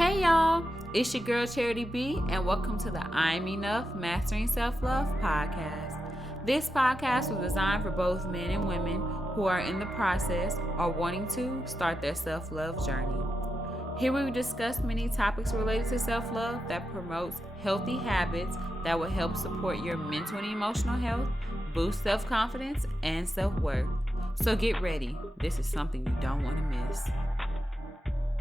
Hey y'all, it's your girl Charity B, and welcome to the I'm Enough Mastering Self-Love podcast. This podcast was designed for both men and women who are in the process or wanting to start their self-love journey. Here we discuss many topics related to self-love that promotes healthy habits that will help support your mental and emotional health, boost self-confidence, and self-worth. So get ready. This is something you don't want to miss.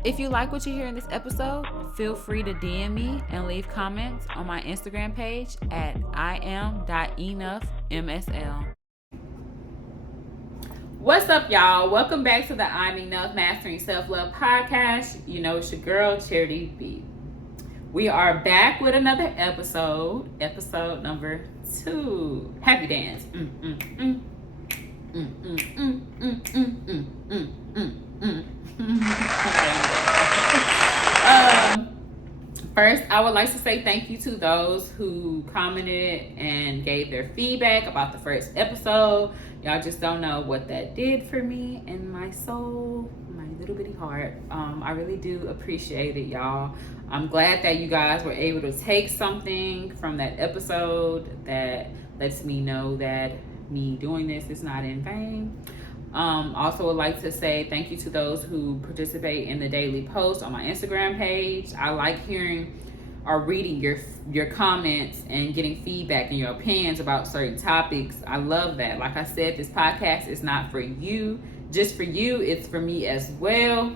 If you like what you hear in this episode, feel free to DM me and leave comments on my Instagram page at iam.enoughmsl. What's up, y'all? Welcome back to the I'm Enough Mastering Self-Love podcast. You know, it's your girl, Charity B. We are back with another episode number 2. Happy dance. First, I would like to say thank you to those who commented and gave their feedback about the first episode. Y'all just don't know what that did for me and my soul, my little bitty heart. I really do appreciate it, y'all. I'm glad that you guys were able to take something from that episode that lets me know that me doing this is not in vain. Also would like to say thank you to those who participate in the daily post on my Instagram page. I like hearing or reading your comments and getting feedback and your opinions about certain topics. I love that. Like I said, this podcast is not for you, just for you. It's for me as well.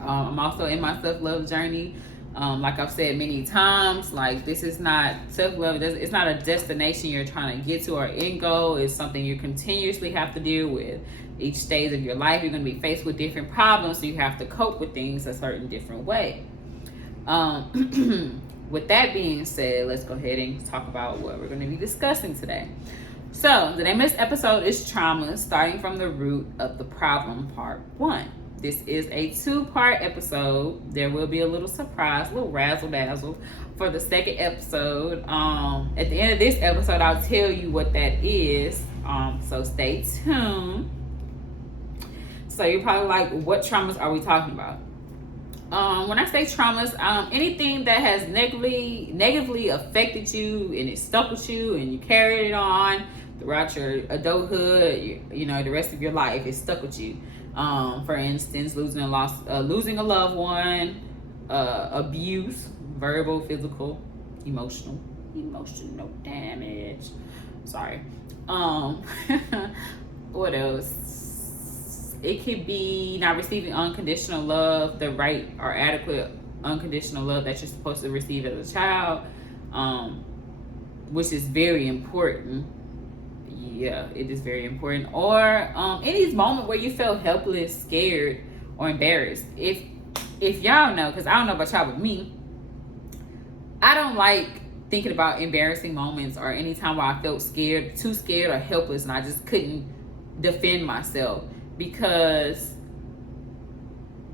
I'm also in my self-love journey. Like I've said many times, like this is not self-love. It's not a destination you're trying to get to or end goal. It's something you continuously have to deal with. Each stage of your life, you're going to be faced with different problems, so you have to cope with things a certain different way. With that being said, let's go ahead and talk about what we're going to be discussing today. So the name of this episode is Trauma, starting from the root of the problem, part 1. This is a 2-part episode. There will be a little surprise, a little razzle-dazzle for the second episode. At the end of this episode, I'll tell you what that is. So stay tuned. So you're probably like, what traumas are we talking about? When I say traumas, anything that has negatively affected you and it stuck with you and you carried it on throughout your adulthood, you know, the rest of your life, it stuck with you. For instance, losing a loved one, abuse, verbal, physical, emotional damage. Sorry. What else? It could be not receiving unconditional love, the right or adequate unconditional love that you're supposed to receive as a child, which is very important. Yeah, it is very important. Or any moment where you felt helpless, scared, or embarrassed. If y'all know, because I don't know about y'all, but me, I don't like thinking about embarrassing moments or any time where I felt scared, too scared or helpless, and I just couldn't defend myself. Because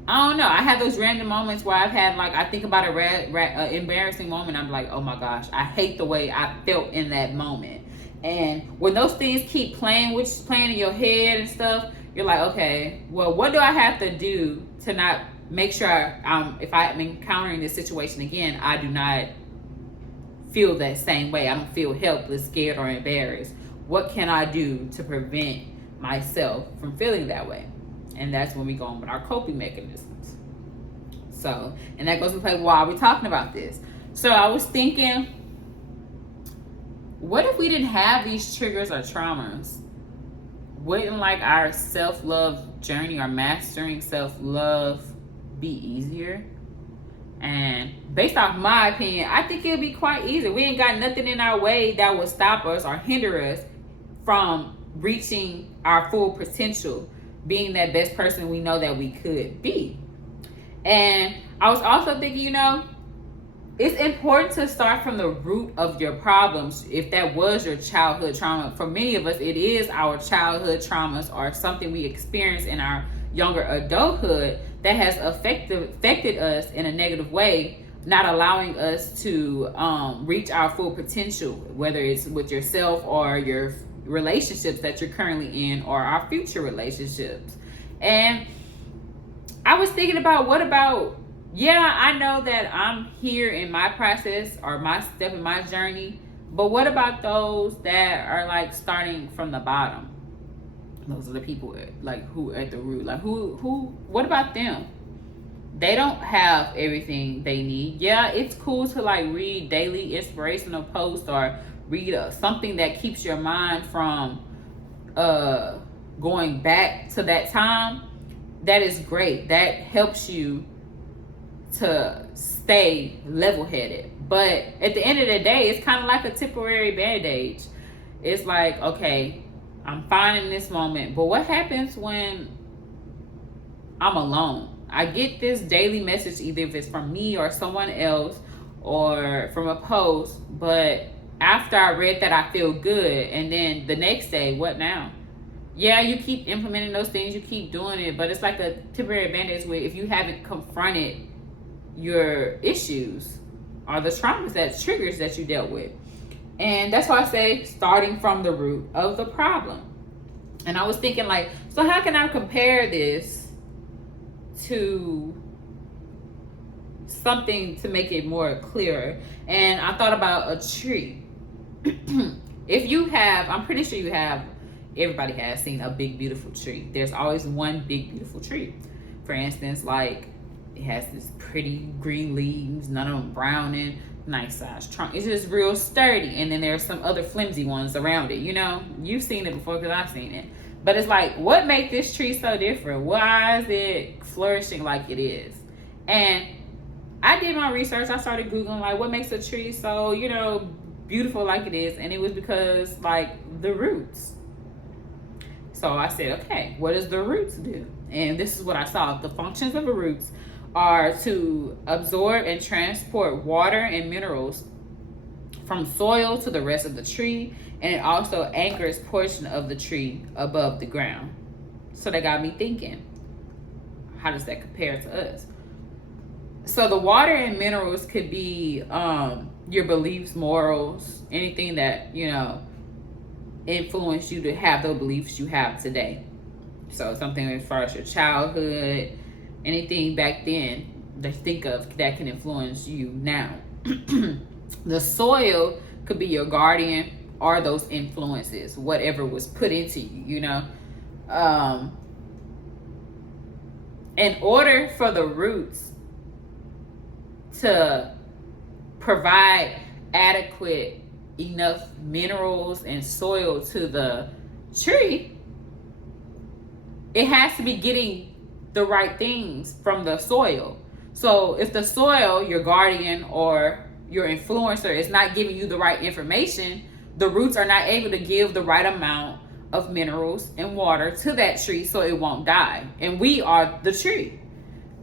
I don't know, I have those random moments where I've had, like, I think about a embarrassing moment, I'm like, oh my gosh, I hate the way I felt in that moment. And when those things keep playing in your head and stuff, you're like, okay, well, what do I have to do to not make sure if I'm encountering this situation again, I do not feel that same way. I don't feel helpless, scared, or embarrassed. What can I do to prevent myself from feeling that way? And that's when we go on with our coping mechanisms. So, and that goes to play while we're talking about this. So I was thinking, what if we didn't have these triggers or traumas? Wouldn't like our self-love journey or mastering self-love be easier? And based off my opinion, I think it would be quite easy. We ain't got nothing in our way that would stop us or hinder us from reaching our full potential, being that best person we know that we could be. And I was also thinking, you know, it's important to start from the root of your problems. If that was your childhood trauma, for many of us, it is our childhood traumas or something we experienced in our younger adulthood that has affected us in a negative way, not allowing us to reach our full potential, whether it's with yourself or your relationships that you're currently in or our future relationships. And I was thinking about, what about Yeah, I know that I'm here in my process or my step in my journey, but what about those that are like starting from the bottom? Those are the people like who at the root. Like who what about them? They don't have everything they need. Yeah, it's cool to like read daily inspirational posts or read something that keeps your mind from going back to that time. That is great. That helps you to stay level-headed. But at the end of the day, it's kind of like a temporary band-aid. It's like, okay, I'm fine in this moment, but what happens when I'm alone? I get this daily message, either if it's from me or someone else or from a post, but after I read that, I feel good, and then the next day, what now? Yeah, you keep implementing those things, you keep doing it, but it's like a temporary band-aid where if you haven't confronted your issues or the traumas, that triggers that you dealt with. And that's why I say starting from the root of the problem. And I was thinking like, so how can I compare this to something to make it more clearer? And I thought about a tree. If you have, I'm pretty sure you have, everybody has seen a big beautiful tree. There's always one big beautiful tree. For instance, like it has this pretty green leaves, none of them browning, nice size trunk. It's just real sturdy. And then there's some other flimsy ones around it. You know, you've seen it before because I've seen it. But it's like, what makes this tree so different? Why is it flourishing like it is? And I did my research. I started Googling like what makes a tree so, you know, beautiful like it is. And it was because like the roots. So I said, okay, what does the roots do? And this is what I saw. The functions of the roots are to absorb and transport water and minerals from soil to the rest of the tree, and it also anchors portion of the tree above the ground. So that got me thinking, how does that compare to us? So the water and minerals could be your beliefs, morals, anything that, you know, influence you to have those beliefs you have today. So something as far as your childhood, anything back then that you think of that can influence you now. The soil could be your guardian or those influences, whatever was put into you, you know. In order for the roots to provide adequate enough minerals and soil to the tree, it has to be getting the right things from the soil. So if the soil, your guardian or your influencer, is not giving you the right information, the roots are not able to give the right amount of minerals and water to that tree so it won't die. And we are the tree.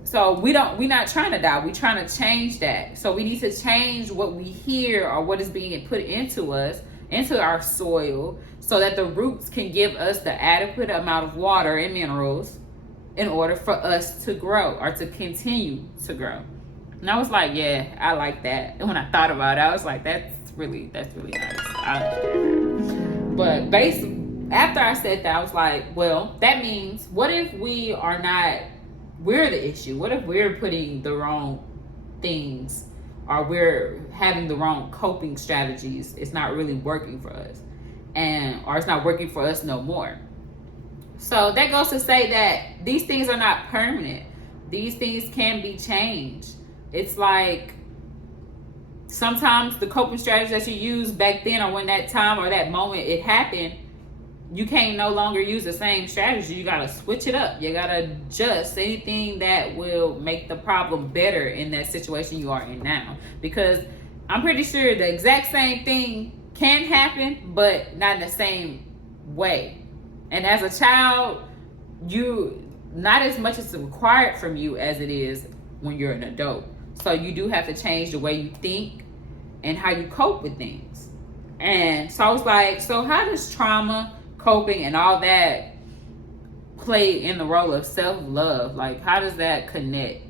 So we're not trying to die. We're trying to change that. So we need to change what we hear or what is being put into us, into our soil, so that the roots can give us the adequate amount of water and minerals in order for us to grow or to continue to grow. And I was like, yeah, I like that. And when I thought about it, I was like, that's really nice. I understand. But after I said that, I was like, well, that means what if we're the issue? What if we're putting the wrong things or we're having the wrong coping strategies? It's not really working for us, or it's not working for us no more. So that goes to say that these things are not permanent. These things can be changed. It's like sometimes the coping strategies that you used back then or when that time or that moment it happened, you can't no longer use the same strategy. You got to switch it up. You got to adjust anything that will make the problem better in that situation you are in now. Because I'm pretty sure the exact same thing can happen, but not in the same way. And as a child, not as much is required from you as it is when you're an adult. So you do have to change the way you think and how you cope with things. And so I was like, so how does trauma, coping, and all that play in the role of self-love? Like, how does that connect?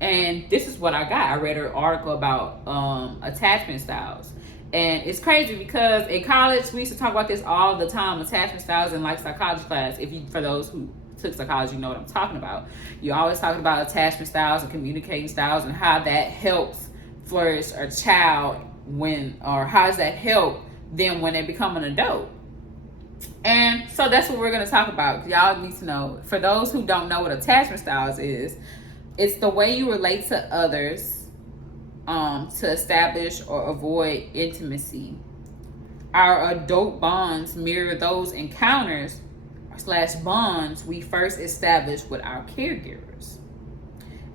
And this is what I got. I read an article about attachment styles. And it's crazy because in college, we used to talk about this all the time, attachment styles in like psychology class, for those who took psychology, you know what I'm talking about. You're always talking about attachment styles and communicating styles and how that helps flourish a child or how does that help them when they become an adult. And so that's what we're going to talk about. Y'all need to know, for those who don't know what attachment styles is, it's the way you relate to others to establish or avoid intimacy. Our adult bonds mirror those encounters / bonds we first established with our caregivers.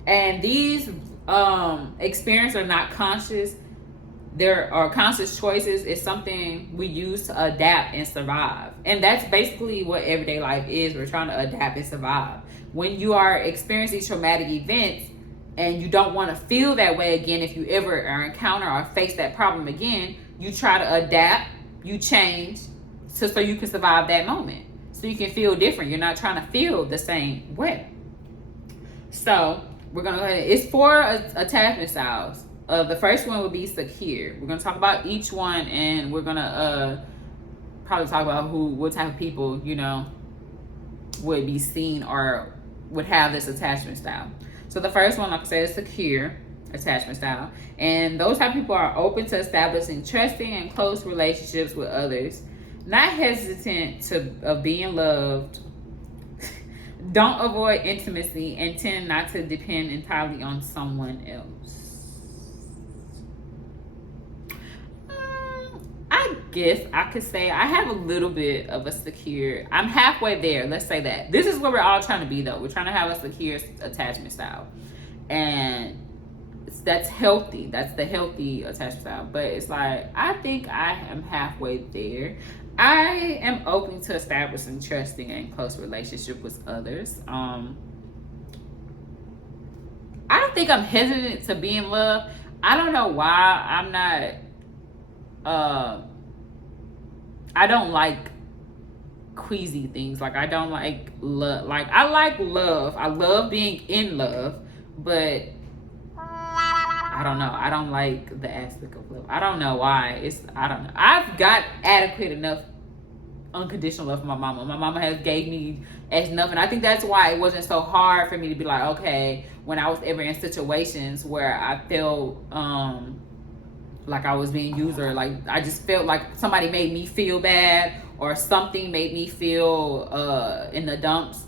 And these experiences are not conscious. There are conscious choices. It's something we use to adapt and survive. And that's basically what everyday life is. We're trying to adapt and survive. When you are experiencing traumatic events and you don't want to feel that way again, if you ever encounter or face that problem again, you try to adapt, you change so you can survive that moment. So you can feel different. You're not trying to feel the same way. So we're going to go ahead. It's 4 attachment styles. The first one would be secure. We're going to talk about each one, and we're going to probably talk about what type of people, would be seen or would have this attachment style. So the first one, like I said, is secure attachment style. And those type of people are open to establishing trusting and close relationships with others, not hesitant of being loved, don't avoid intimacy, and tend not to depend entirely on someone else. I guess I could say I have a little bit of a secure. I'm halfway there. Let's say that. This is what we're all trying to be, though. We're trying to have a secure attachment style. And that's healthy. That's the healthy attachment style. But it's like, I think I am halfway there. I am open to establishing trusting and close relationship with others. I don't think I'm hesitant to be in love. I don't know why I'm not. I don't like queasy things. Like, I don't like love. Like, I like love. I love being in love, but I don't know. I don't like the aspect of love. I don't know why. I don't know. I've got adequate enough unconditional love from my mama. My mama has gave me enough, and I think that's why it wasn't so hard for me to be like, okay, when I was ever in situations where I felt like I was being used, or like I just felt like somebody made me feel bad, or something made me feel in the dumps,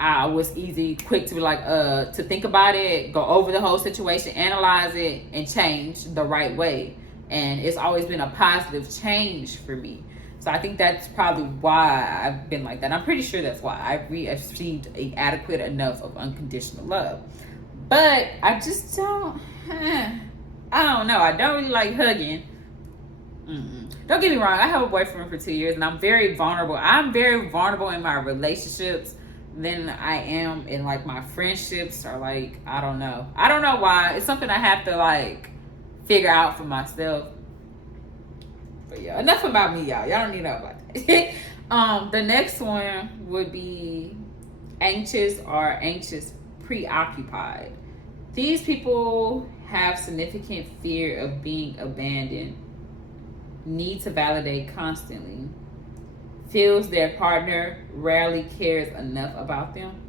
I was quick to be like, to think about it, go over the whole situation, analyze it, and change the right way. And it's always been a positive change for me. So I think that's probably why I've been like that. I'm pretty sure that's why I've received adequate enough of unconditional love. But I just don't, I don't know. I don't really like hugging. Don't get me wrong. I have a boyfriend for 2 years, and I'm very vulnerable. I'm very vulnerable in my relationships than I am in like my friendships, or like, I don't know why. It's something I have to like figure out for myself. But yeah, enough about me, y'all. Y'all don't need to know about that. The next one would be anxious preoccupied. These people have significant fear of being abandoned, need to validate constantly, feels their partner rarely cares enough about them.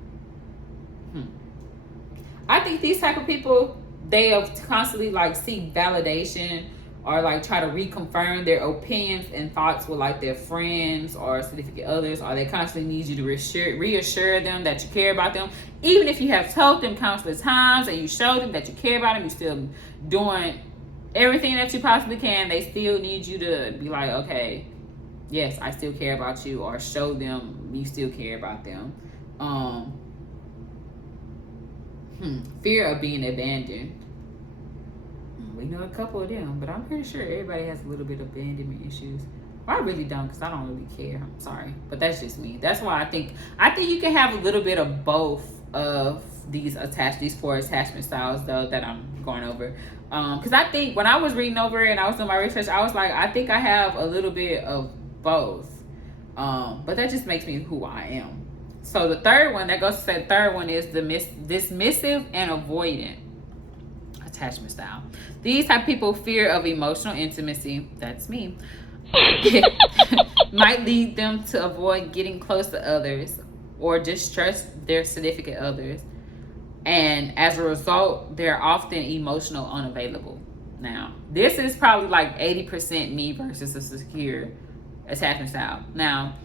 I think these type of people, they constantly like seek validation, or like try to reconfirm their opinions and thoughts with like their friends or significant others, or they constantly need you to reassure them that you care about them. Even if you have told them countless times and you showed them that you care about them, you're still doing everything that you possibly can, they still need you to be like, okay, yes, I still care about you, or show them you still care about them. Fear of being abandoned. We know a couple of them, but I'm pretty sure everybody has a little bit of abandonment issues. Well, I really don't, because I don't really care. I'm sorry, but that's just me. That's why I think you can have a little bit of both of these 4 attachment styles, though, that I'm going over. Because I think when I was reading over it and I was doing my research, I was like, I think I have a little bit of both. But that just makes me who I am. So the third one, that goes to say the third one is the dismissive and avoidant attachment style. These type of people fear of emotional intimacy. That's me. Might lead them to avoid getting close to others, or distrust their significant others. And as a result, they're often emotional unavailable. Now, this is probably like 80% me versus a secure attachment style. Now,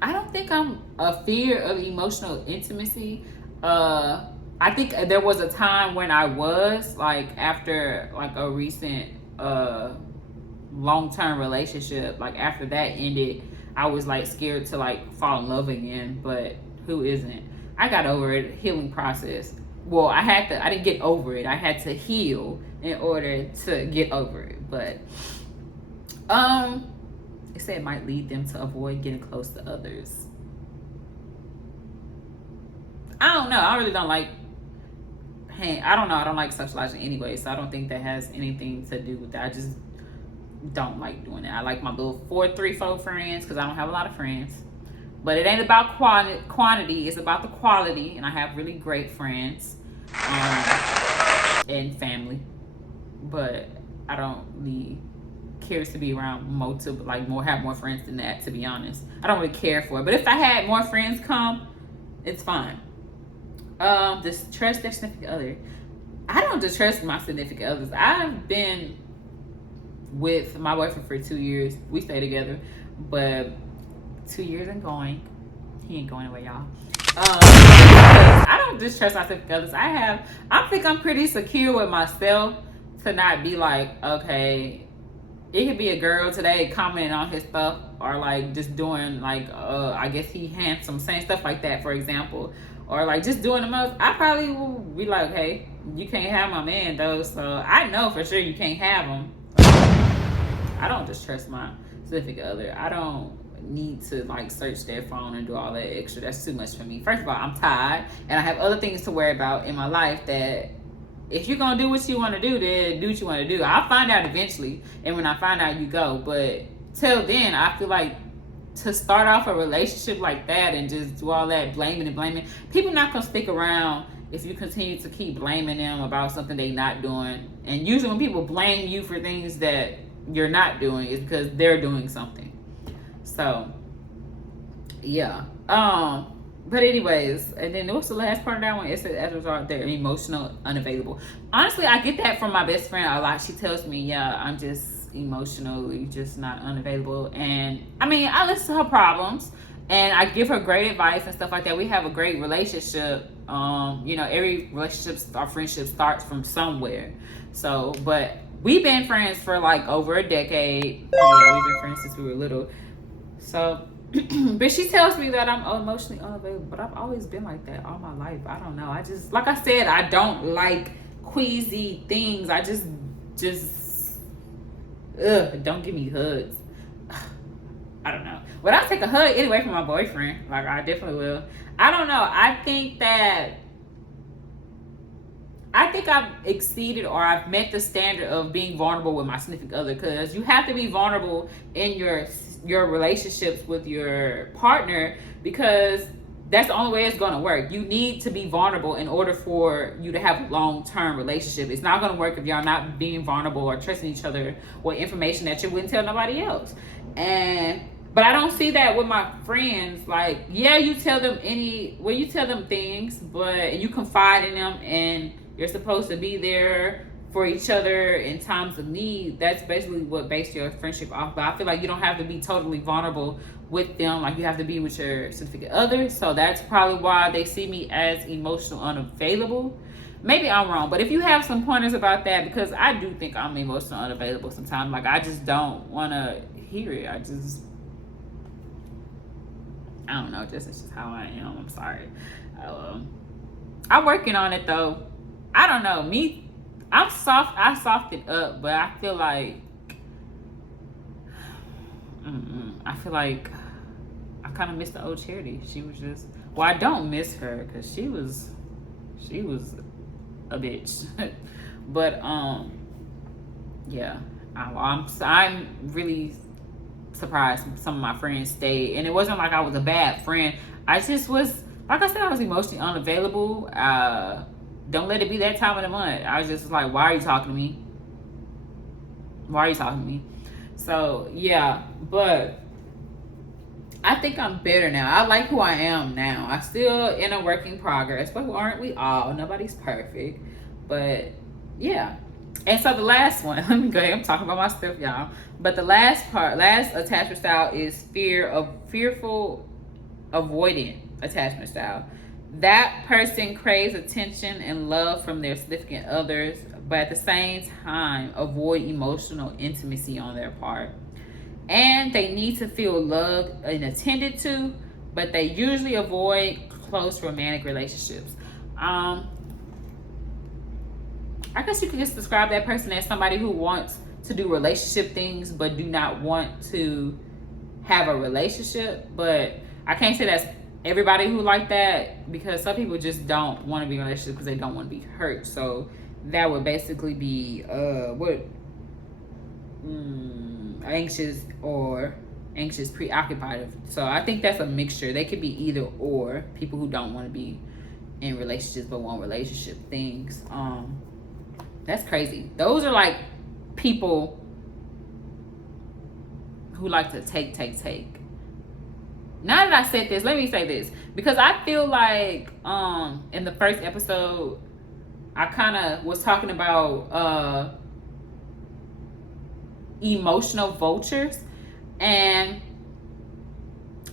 I don't think I'm a fear of emotional intimacy. I think there was a time when I was like, after like a recent long-term relationship, like after that ended, I was like scared to like fall in love again. But who isn't? I got over it, healing process. Well, I didn't get over it. I had to heal in order to get over it. But it said it might lead them to avoid getting close to others. I don't know. I really don't like. Hey, I don't know. I don't like socializing anyway, so I don't think that has anything to do with that. I just don't like doing it. I like my little 4 friends because I don't have a lot of friends. But it ain't about quantity. It's about the quality, and I have really great friends and family. But I don't really care to be around multiple, like have more friends than that. To be honest, I don't really care for it. But if I had more friends come, it's fine. Distrust their significant other. I don't distrust my significant others. I've been with my boyfriend for 2 years. We stay together, but 2 years and going. He ain't going away, y'all. I don't distrust my significant others. I think I'm pretty secure with myself to not be like, okay, it could be a girl today commenting on his stuff, or like just doing like, I guess he handsome, saying stuff like that, for example, or like just doing the most. I probably will be like, hey, you can't have my man though, so I know for sure you can't have him. I don't distrust my significant other. I don't need to like search their phone and do all that extra. That's too much for me. First of all, I'm tired and I have other things to worry about in my life. That if you're gonna do what you want to do, then do what you want to do. I'll find out eventually, and when I find out, you go. But till then, I feel like to start off a relationship like that and just do all that blaming, people not gonna stick around if you continue to keep blaming them about something they not doing. And usually when people blame you for things that you're not doing, it's because they're doing something. So yeah. But anyways, and then what's the last part of that one? It says as a result they're emotional unavailable. Honestly, I get that from my best friend a lot. She tells me, yeah, I'm just emotionally just not unavailable. And I mean, I listen to her problems and I give her great advice and stuff like that. We have a great relationship. Every relationship or friendship starts from somewhere. So, but we've been friends for like over a decade. Yeah, we've been friends since we were little. So, but she tells me that I'm emotionally unavailable, but I've always been like that all my life. I don't know. I just, like I said, I don't like queasy things. I just don't give me hugs. I don't know. But I'll take a hug anyway from my boyfriend. Like, I definitely will. I don't know. I think I've exceeded, or I've met the standard of being vulnerable with my significant other, because you have to be vulnerable in your relationships with your partner, because that's the only way it's going to work. You need to be vulnerable in order for you to have a long-term relationship. It's not going to work if y'all not being vulnerable or trusting each other with information that you wouldn't tell nobody else. But I don't see that with my friends. Like, yeah, you tell them things, but you confide in them and you're supposed to be there for each other in times of need. That's basically what based your friendship off. But I feel like you don't have to be totally vulnerable with them. Like, you have to be with your significant other. So that's probably why they see me as emotional unavailable. Maybe I'm wrong, but if you have some pointers about that, because I do think I'm emotional unavailable sometimes. Like, I just don't want to hear it. I don't know. It's just how I am. I'm sorry. I'm working on it though. I don't know. I'm soft. I softened up, but I feel like I kind of miss the old Charity. She was just, well, I don't miss her because she was a bitch. But yeah, I'm really surprised some of my friends stayed, and it wasn't like I was a bad friend. I just was, like I said, I was emotionally unavailable. Don't let it be that time of the month. I was just like, why are you talking to me? So yeah, but I think I'm better now. I like who I am now. I'm still in a work in progress, but aren't we all? Nobody's perfect. But yeah. And so the last one, let me go ahead. I'm talking about my stuff, y'all. But the last attachment style is fearful, avoidant attachment style. That person craves attention and love from their significant others, but at the same time, avoid emotional intimacy on their part. And they need to feel loved and attended to, but they usually avoid close romantic relationships. I guess you could just describe that person as somebody who wants to do relationship things but do not want to have a relationship. But I can't say that's everybody who like that, because some people just don't want to be in a relationship because they don't want to be hurt. So that would basically be anxious preoccupied. So I think that's a mixture. They could be either or, people who don't want to be in relationships but want relationship things. That's crazy. Those are like people who like to take. Now that I said this, let me say this, because I feel like in the first episode I kind of was talking about emotional vultures, and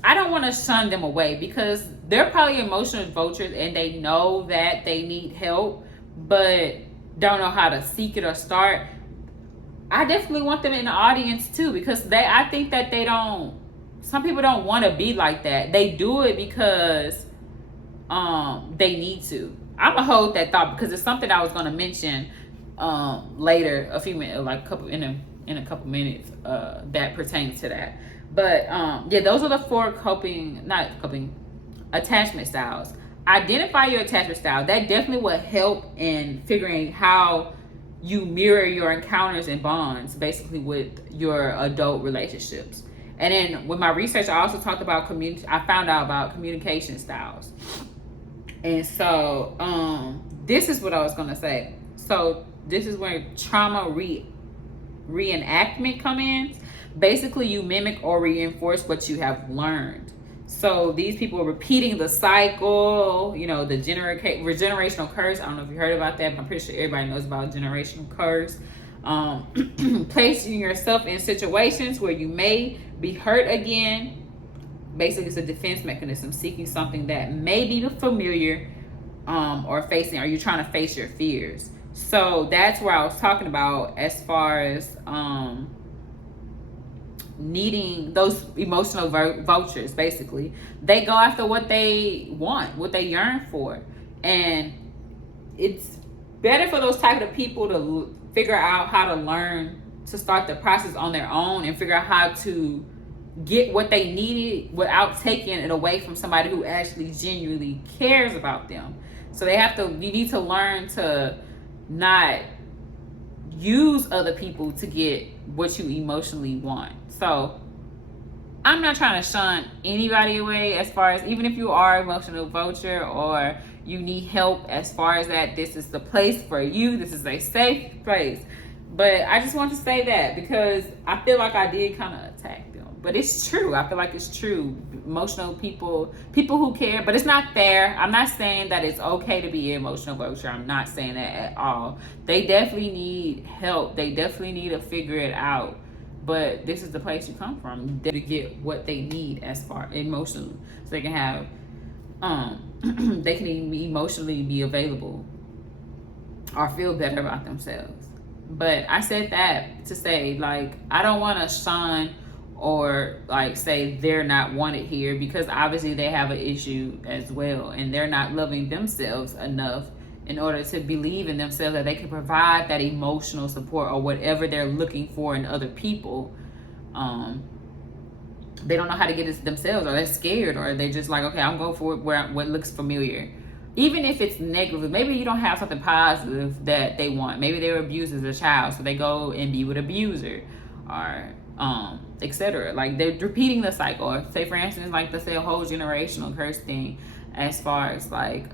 I don't want to shun them away because they're probably emotional vultures and they know that they need help but don't know how to seek it or start. I definitely want them in the audience too, because I think that some people don't want to be like that. They do it because they need to. I'm gonna hold that thought because it's something I was gonna mention later, a few minutes, like in a couple minutes, that pertains to that. But yeah, those are the 4 attachment styles. Identify your attachment style. That definitely will help in figuring how you mirror your encounters and bonds, basically, with your adult relationships. And then with my research, I also talked about I found out about communication styles. And so this is what I was gonna say. So this is where trauma reenactment comes in. Basically, you mimic or reinforce what you have learned. So these people are repeating the cycle, the generational curse. I don't know if you heard about that, but I'm pretty sure everybody knows about generational curse. Placing yourself in situations where you may be hurt again. Basically, it's a defense mechanism, seeking something that may be familiar, or you're trying to face your fears. So that's where I was talking about as far as needing those emotional vultures. Basically, they go after what they want, what they yearn for, and it's better for those type of people to figure out how to learn to start the process on their own and figure out how to get what they needed without taking it away from somebody who actually genuinely cares about them. So you need to learn to not use other people to get what you emotionally want. So I'm not trying to shun anybody away, as far as, even if you are an emotional vulture or you need help as far as that, this is the place for you. This is a safe place. But I just want to say that because I feel like I did kind of attack them. But it's true. I feel like it's true. Emotional people who care, but it's not fair. I'm not saying that it's okay to be an emotional vulture. I'm not saying that at all. They definitely need help. They definitely need to figure it out. But this is the place you come from to get what they need as far emotionally, so they can have, they can emotionally be available or feel better about themselves. But I said that to say, like, I don't want to shun or like say they're not wanted here, because obviously they have an issue as well, and they're not loving themselves enough in order to believe in themselves that they can provide that emotional support or whatever they're looking for in other people. They don't know how to get it themselves, or they're scared, or they're just like, okay, I'm going for what looks familiar. Even if it's negative, maybe you don't have something positive that they want. Maybe they were abused as a child, so they go and be with an abuser, or etc. Like, they're repeating the cycle. Or say, for instance, like, let's say a whole generational curse thing, as far as like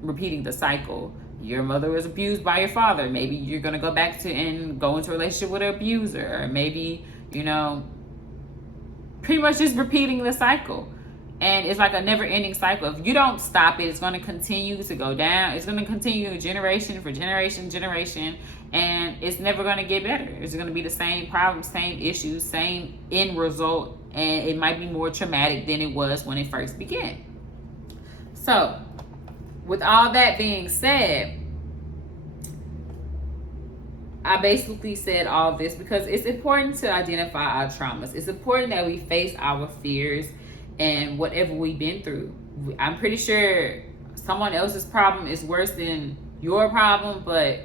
repeating the cycle. Your mother was abused by your father. Maybe you're gonna go back to and go into a relationship with an abuser, or maybe pretty much just repeating the cycle. And it's like a never-ending cycle. If you don't stop it, it's going to continue to go down. It's going to continue generation for generation, and it's never going to get better. It's going to be the same problems, same issues, same end result, and it might be more traumatic than it was when it first began. So, with all that being said, I basically said all this because it's important to identify our traumas. It's important that we face our fears and whatever we've been through. I'm pretty sure someone else's problem is worse than your problem, but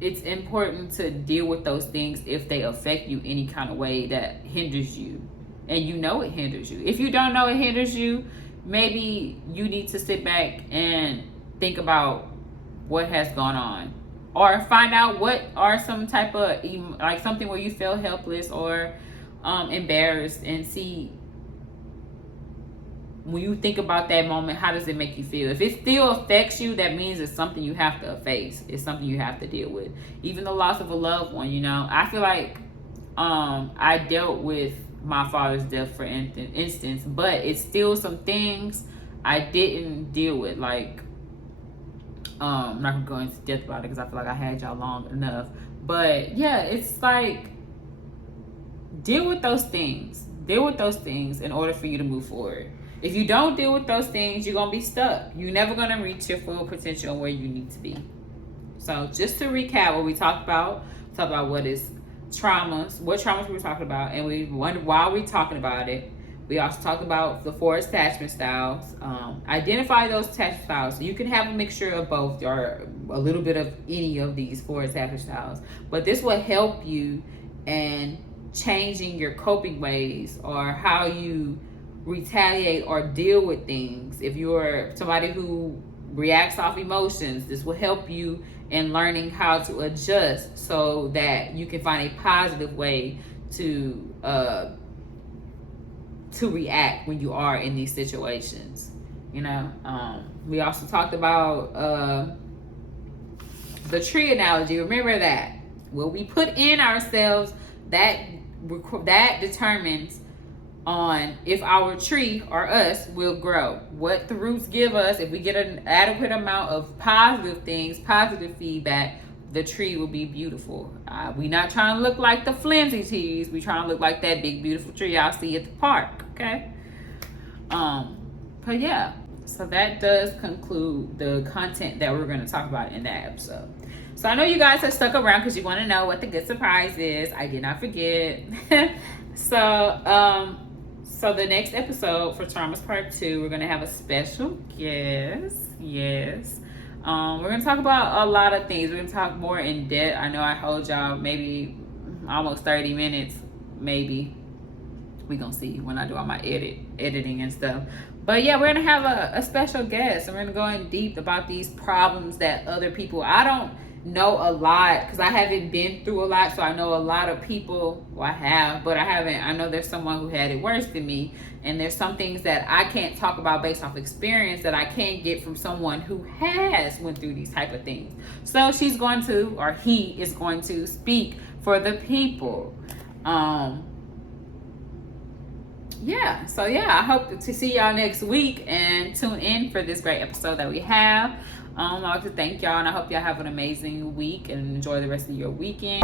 it's important to deal with those things if they affect you any kind of way that hinders you. And you know it hinders you. If you don't know it hinders you, maybe you need to sit back and think about what has gone on. Or find out what are some type of, like something where you feel helpless or embarrassed, and see, when you think about that moment, how does it make you feel? If it still affects you, that means it's something you have to face. It's something you have to deal with. Even the loss of a loved one, you know. I feel like I dealt with my father's death, for instance, but it's still some things I didn't deal with. Like, I'm not gonna go into depth about it because I feel like I had y'all long enough. But yeah, it's like, deal with those things. Deal with those things in order for you to move forward. If you don't deal with those things, you're gonna be stuck. You're never gonna reach your full potential where you need to be. So just to recap what we talked about what is traumas, what traumas we were talking about, and we wondered why we're talking about it. We also talked about the 4 attachment styles. Identify those attachment styles. So you can have a mixture of both or a little bit of any of these 4 attachment styles. But this will help you in changing your coping ways or how you retaliate or deal with things. If you're somebody who reacts off emotions, this will help you in learning how to adjust so that you can find a positive way to react when you are in these situations. You know, we also talked about the tree analogy. Remember that what we put in ourselves, that determines on if our tree or us will grow. What the roots give us, if we get an adequate amount of positive things, positive feedback, the tree will be beautiful. We not trying to look like the flimsy trees. We trying to look like that big beautiful tree y'all see at the park. Okay. But yeah, so that does conclude the content that we're going to talk about in that episode. So I know you guys have stuck around because you want to know what the good surprise is. I did not forget. So the next episode for Traumas Part 2, we're going to have a special guest. Yes. We're going to talk about a lot of things. We're going to talk more in depth. I know I hold y'all maybe almost 30 minutes, maybe. We're going to see when I do all my editing and stuff. But yeah, we're going to have a special guest. And we're going to go in deep about these problems that other people, I don't know a lot because I haven't been through a lot, so I know a lot of people, well, I have, but I know there's someone who had it worse than me, and there's some things that I can't talk about based off experience that I can't get from someone who has went through these type of things. So she's going to, or he is going to speak for the people. Yeah, so yeah, I hope to see y'all next week and tune in for this great episode that we have. I'd like to thank y'all, and I hope y'all have an amazing week and enjoy the rest of your weekend.